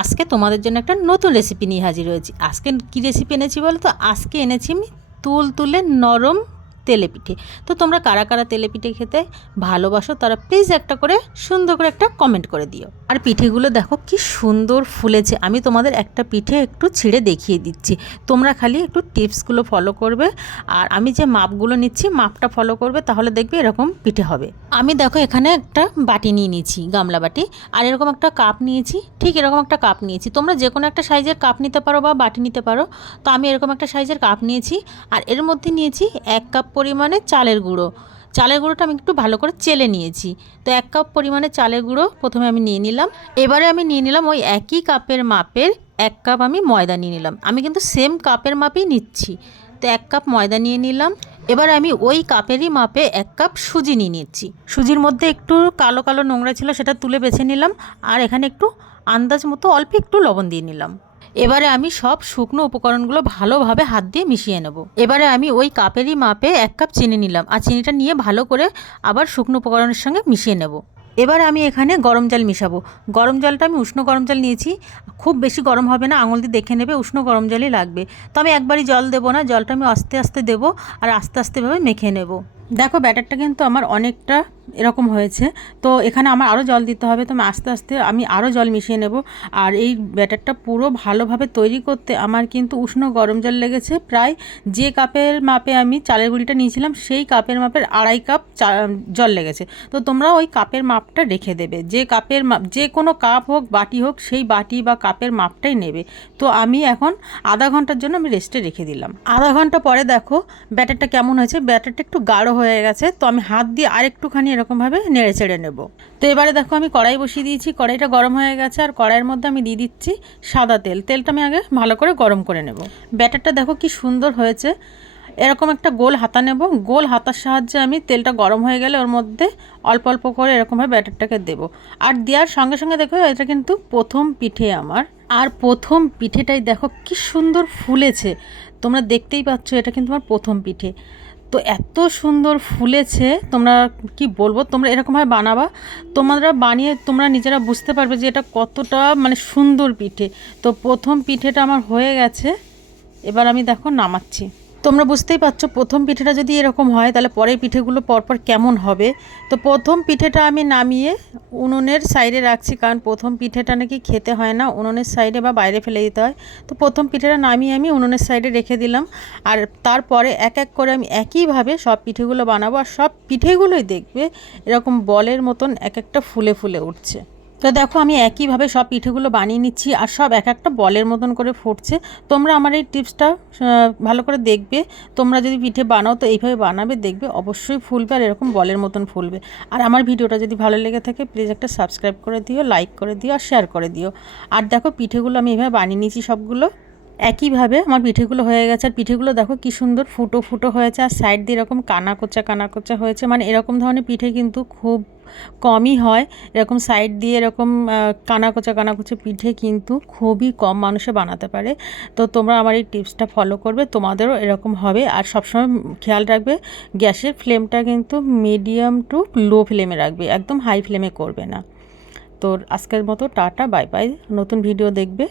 আজকে তোমাদের জন্য একটা নতুন রেসিপি নিয়ে হাজির হয়েছি। আজকে কী রেসিপি এনেছি বলো তো? আজকে এনেছি আমি তুল তুলে নরম তেলে পিঠে তো তোমরা কারা কারা তেলে পিঠে খেতে ভালোবাসো, তারা প্লিজ একটা করে সুন্দর করে একটা কমেন্ট করে দিও। আর পিঠেগুলো দেখো কি সুন্দর ফুলেছে। আমি তোমাদের একটা পিঠে একটু ছিঁড়ে দেখিয়ে দিচ্ছি। তোমরা খালি একটু টিপসগুলো ফলো করবে। আর আমি যে মাপগুলো নিচ্ছি, মাপটা ফলো করবে, তাহলে দেখবে এরকম পিঠে হবে। আমি দেখো এখানে একটা বাটি নিয়ে নিয়েছি, গামলা বাটি। আর এরকম একটা কাপ নিয়েছি, ঠিক এরকম একটা কাপ নিয়েছি। তোমরা যে কোনো একটা সাইজের কাপ নিতে পারো বা বাটি নিতে পারো। তো আমি এরকম একটা সাইজের কাপ নিয়েছি। আর এর মধ্যে নিয়েছি এক কাপ পরিমাণে চালের গুঁড়ো। চালের গুঁড়োটা আমি একটু ভালো করে চেলে নিয়েছি। তো এক কাপ পরিমাণে চালের গুঁড়ো প্রথমে আমি নিয়ে নিলাম। এবারে আমি নিয়ে নিলাম ওই একই কাপের মাপের এক কাপ আমি ময়দা নিয়ে নিলাম। আমি কিন্তু সেম কাপের মাপেই নিচ্ছি। তো এক কাপ ময়দা নিয়ে নিলাম। এবার আমি ওই কাপেরই মাপে এক কাপ সুজি নিয়ে নিচ্ছি। সুজির মধ্যে একটু কালো কালো নোংরা ছিল সেটা তুলে বেছে নিলাম। আর এখানে একটু আন্দাজ মতো অল্প একটু লবণ দিয়ে নিলাম। এবারে আমি সব শুকনো উপকরণগুলো ভালোভাবে হাত দিয়ে মিশিয়ে নেব। এবারে আমি ওই কাপেরই মাপে এক কাপ চিনি নিলাম আর চিনিটা নিয়ে ভালো করে আবার শুকনো উপকরণের সঙ্গে মিশিয়ে নেব। এবার আমি এখানে গরম জল মিশাবো। গরম জলটা আমি উষ্ণ গরম জল নিয়েছি। খুব বেশি গরম হবে না, আঙুল দিয়ে দেখে নেবে উষ্ণ গরম জলই লাগবে। তো আমি একবারই জল দেবো না, জলটা আমি আস্তে আস্তে দেবো আর আস্তে আস্তেভাবে মেখে নেব। দেখো ব্যাটারটা কিন্তু আমার অনেকটা এরকম হয়েছে। তো এখানে আমার আরও জল দিতে হবে, তো আস্তে আস্তে আমি আরও জল মিশিয়ে নেব। আর এই ব্যাটারটা পুরো ভালোভাবে তৈরি করতে আমার কিন্তু উষ্ণ গরম জল লেগেছে। প্রায় যে কাপের মাপে আমি চালের গুঁড়িটা নিয়েছিলাম, সেই কাপের মাপের আড়াই কাপ জল লেগেছে। তো তোমরা ওই কাপের মাপটা রেখে দেবে। যে কাপের মাপ যে কোনো কাপ হোক, বাটি হোক, সেই বাটি বা কাপের মাপটাই নেবে। তো আমি এখন আধা ঘণ্টার জন্য আমি রেস্টে রেখে দিলাম। আধা ঘণ্টা পরে দেখো ব্যাটারটা কেমন হয়েছে। ব্যাটারটা একটু গাঢ় হয়ে গেছে, তো আমি হাত দিয়ে আরেকটুখানি এরকমভাবে নেড়ে চেড়ে নেব। তো এবারে দেখো আমি কড়াই বসিয়ে দিয়েছি, কড়াইটা গরম হয়ে গেছে আর কড়াইয়ের মধ্যে আমি দিয়ে দিচ্ছি সাদা তেল। তেলটা আমি আগে ভালো করে গরম করে নেব। ব্যাটারটা দেখো কি সুন্দর হয়েছে। এরকম একটা গোল হাতা নেব। গোল হাতার সাহায্যে আমি তেলটা গরম হয়ে গেলে ওর মধ্যে অল্প অল্প করে এরকমভাবে ব্যাটারটাকে দেব। আর দেওয়ার সঙ্গে সঙ্গে দেখো এটা কিন্তু প্রথম পিঠে আমার। আর প্রথম পিঠেটাই দেখো কি সুন্দর ফুলেছে। তোমরা দেখতেই পাচ্ছ এটা কিন্তু আমার প্রথম পিঠে। তো এত সুন্দর ফুলেছে, তোমরা কি বলব? তোমরা এরকমভাবে বানাবা, তোমরা বানিয়ে তোমরা নিজেরা বুঝতে পারবে যে এটা কতটা মানে সুন্দর পিঠে। তো প্রথম পিঠেটা আমার হয়ে গেছে, এবার আমি দেখো নামাচ্ছি। তোমরা বুঝতেই পারছ, প্রথম পিঠেটা যদি এরকম হয়, তাহলে পরের পিঠেগুলো পরপর কেমন হবে? তো প্রথম পিঠেটা আমি নামিয়ে উনুনের সাইডে রাখছি, কারণ প্রথম পিঠেটা নাকি খেতে হয় না। উনুনের সাইডে বা বাইরে ফেলে দিতে হয়। তো প্রথম পিঠেটা নামিয়ে আমি উনুনের সাইডে রেখে দিলাম। আর তারপরে এক এক করে আমি একইভাবে সব পিঠেগুলো বানাবো, আর সব পিঠেগুলোই দেখবে এরকম বলের মতন এক একটা ফুলে ফুলে উঠছে। তো দেখো, আমি একইভাবে সব পিঠেগুলো বানিয়ে নিচ্ছি আর সব এক একটা বলের মতন করে ফুটছে। তোমরা আমার এই টিপসটা ভালো করে দেখবে। তোমরা যদি পিঠে বানাও তো এইভাবে বানাবে, দেখবে অবশ্যই ফুলবে আর এরকম বলের মতন ফুলবে। আর আমার ভিডিওটা যদি ভালো লেগে থাকে প্লিজ একটা সাবস্ক্রাইব করে দিও লাইক করে দিও আর শেয়ার করে দিও। আর দেখো, পিঠেগুলো আমি এইভাবে বানিয়ে নিয়েছি সবগুলো। একইভাবে আমার পিঠেগুলো হয়ে গেছে। আর পিঠেগুলো দেখো কি সুন্দর ফুটো ফুটো হয়েছে। আর সাইড দিয়ে এরকম কানা কোচা কানা কোচা হয়েছে। মানে এরকম ধরনের পিঠে কিন্তু খুব কমই হয়। এরকম সাইড দিয়ে এরকম কানা কোচা কানা কোচা পিঠে কিন্তু খুবই কম মানুষে বানাতে পারে। তো তোমরা আমার এই টিপসটা ফলো করবে, তোমাদেরও এরকম হবে। আর সবসময় খেয়াল রাখবে, গ্যাসের ফ্লেমটা কিন্তু মিডিয়াম টু লো ফ্লেমে রাখবে, একদম হাই ফ্লেমে করবে না। তো আজকের মতো টাটা বাই বাই নতুন ভিডিও দেখবে।